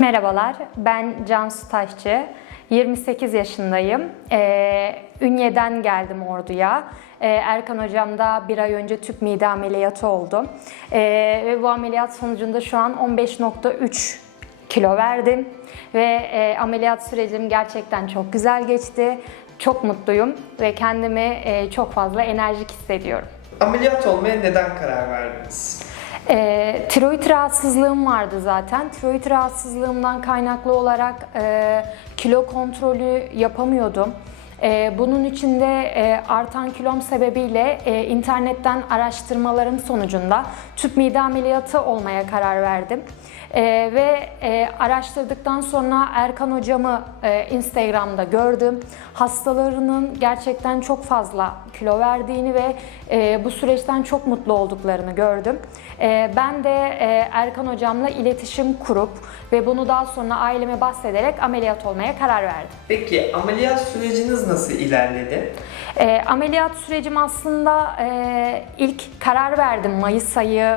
Merhabalar, ben Cansu Taşçı. 28 yaşındayım. Ee, Ünye'den geldim Ordu'ya. Ee, Erkan Hocam da bir ay önce tüp mide ameliyatı oldu. Ee, ve bu ameliyat sonucunda şu an 15.3 kilo verdim. Ve e, ameliyat sürecim gerçekten çok güzel geçti. Çok mutluyum ve kendimi e, çok fazla enerjik hissediyorum. Ameliyat olmaya neden karar verdiniz? E, tiroid rahatsızlığım vardı zaten. Tiroid rahatsızlığımdan kaynaklı olarak e, kilo kontrolü yapamıyordum. E, bunun için de e, artan kilom sebebiyle e, internetten araştırmalarım sonucunda tüp mide ameliyatı olmaya karar verdim. E, ve e, araştırdıktan sonra Erkan hocamı e, Instagram'da gördüm. Hastalarının gerçekten çok fazla kilo verdiğini ve e, bu süreçten çok mutlu olduklarını gördüm. E, ben de e, Erkan hocamla iletişim kurup ve bunu daha sonra aileme bahsederek ameliyat olmaya karar verdim. Peki ameliyat süreciniz nasıl ilerledi? E, ameliyat sürecim aslında e, ilk karar verdim Mayıs ayı,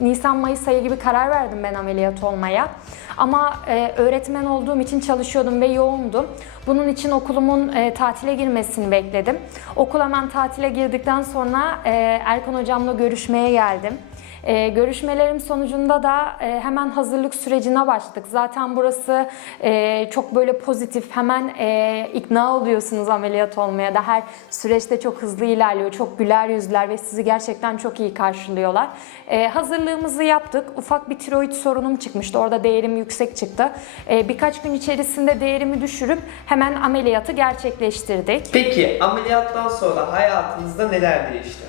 Nisan-Mayıs ayı gibi karar verdim ben ameliyat olmaya. Ama e, öğretmen olduğum için çalışıyordum ve yoğundum. Bunun için okulumun e, tatile girmesini bekledim. Okul hemen tatile girdikten sonra e, Erkan hocamla görüşmeye geldim. E, görüşmelerim sonucunda da e, hemen hazırlık sürecine başladık. Zaten burası e, çok böyle pozitif, hemen e, ikna oluyorsunuz ameliyat olmaya da. Her süreçte çok hızlı ilerliyor, çok güler yüzler ve sizi gerçekten çok iyi karşılıyorlar. E, hazırlığımızı yaptık. Ufak bir tiroid sorunum çıkmıştı. Orada değerim yüksek çıktı. E, birkaç gün içerisinde değerimi düşürüp hemen ameliyatı gerçekleştirdik. Peki ameliyattan sonra hayatınızda neler değişti?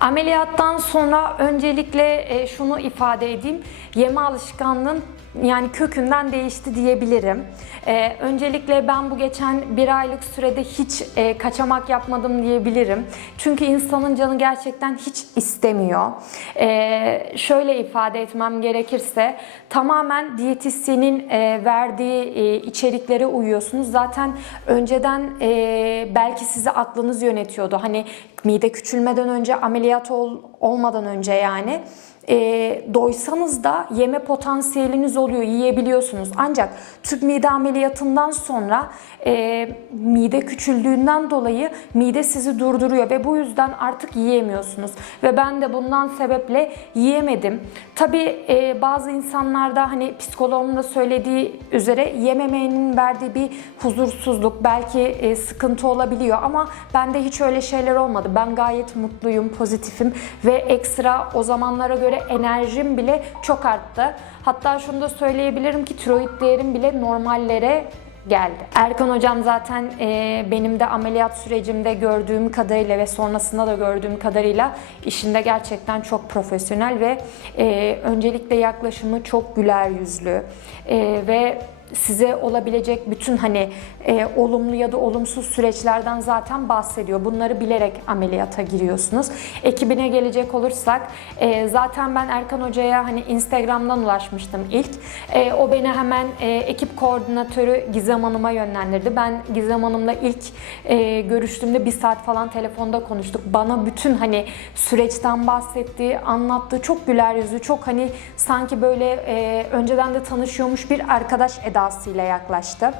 Ameliyattan sonra öncelikle e, şunu ifade edeyim. Yeme alışkanlığım yani kökünden değişti diyebilirim. E, öncelikle ben bu geçen bir aylık sürede hiç e, kaçamak yapmadım diyebilirim. Çünkü insanın canı gerçekten hiç istemiyor. E, şöyle ifade etmem gerekirse tamamen diyetisyenin e, verdiği e, içeriklere uyuyorsunuz. Zaten önceden e, belki sizi aklınız yönetiyordu. Hani mide küçülmeden önce ameliyat ol, olmadan önce yani e, doysanız da yeme potansiyeliniz oluyor, yiyebiliyorsunuz. Ancak tüp mide ameliyatından sonra e, mide küçüldüğünden dolayı mide sizi durduruyor ve bu yüzden artık yiyemiyorsunuz. Ve ben de bundan sebeple yiyemedim. Tabii e, bazı insanlarda hani psikoloğumun da söylediği üzere yememenin verdiği bir huzursuzluk, belki e, sıkıntı olabiliyor ama bende hiç öyle şeyler olmadı. Ben gayet mutluyum, pozitifim ve ekstra o zamanlara göre enerjim bile çok arttı. Hatta şunu da söyleyebilirim ki tiroid değerim bile normallere geldi. Erkan hocam zaten e, benim de ameliyat sürecimde gördüğüm kadarıyla ve sonrasında da gördüğüm kadarıyla işinde gerçekten çok profesyonel ve e, öncelikle yaklaşımı çok güler yüzlü e, ve size olabilecek bütün hani e, olumlu ya da olumsuz süreçlerden zaten bahsediyor. Bunları bilerek ameliyata giriyorsunuz. Ekibine gelecek olursak e, zaten ben Erkan Hoca'ya hani Instagram'dan ulaşmıştım ilk. E, o beni hemen e, ekip koordinatörü Gizem Hanım'a yönlendirdi. Ben Gizem Hanım'la ilk e, görüştüğümde bir saat falan telefonda konuştuk. Bana bütün hani süreçten bahsettiği, anlattığı çok güler yüzlü, çok hani sanki böyle e, önceden de tanışıyormuş bir arkadaş edasıyla yaklaştı.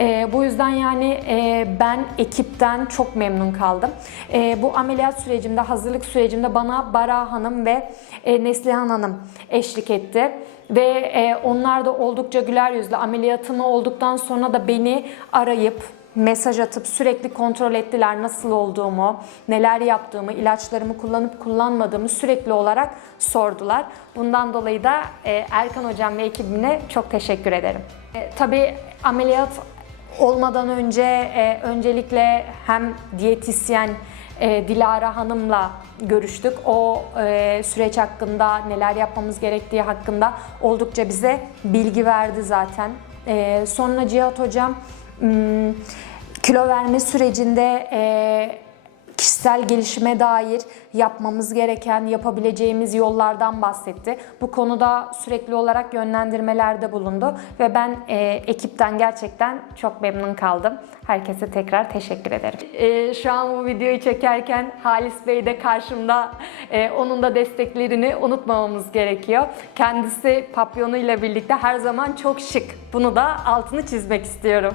E, bu yüzden yani e, ben ekipten çok memnun kaldım. E, bu ameliyat sürecimde, hazırlık sürecimde bana Bara Hanım ve e, Neslihan Hanım eşlik etti. Ve e, onlar da oldukça güler yüzlü. Ameliyatımı olduktan sonra da beni arayıp mesaj atıp sürekli kontrol ettiler nasıl olduğumu, neler yaptığımı, ilaçlarımı kullanıp kullanmadığımı sürekli olarak sordular. Bundan dolayı da e, Erkan Hocam ve ekibine çok teşekkür ederim. E, tabii ameliyat olmadan önce e, öncelikle hem diyetisyen e, Dilara Hanım'la görüştük. O e, süreç hakkında neler yapmamız gerektiği hakkında oldukça bize bilgi verdi zaten. E, sonra Cihat Hocam kilo verme sürecinde e, kişisel gelişime dair yapmamız gereken, yapabileceğimiz yollardan bahsetti. Bu konuda sürekli olarak yönlendirmelerde bulundu ve ben e, ekipten gerçekten çok memnun kaldım. Herkese tekrar teşekkür ederim. E, şu an bu videoyu çekerken Halis Bey de karşımda. E, onun da desteklerini unutmamamız gerekiyor. Kendisi papyonuyla birlikte her zaman çok şık. Bunu da altını çizmek istiyorum.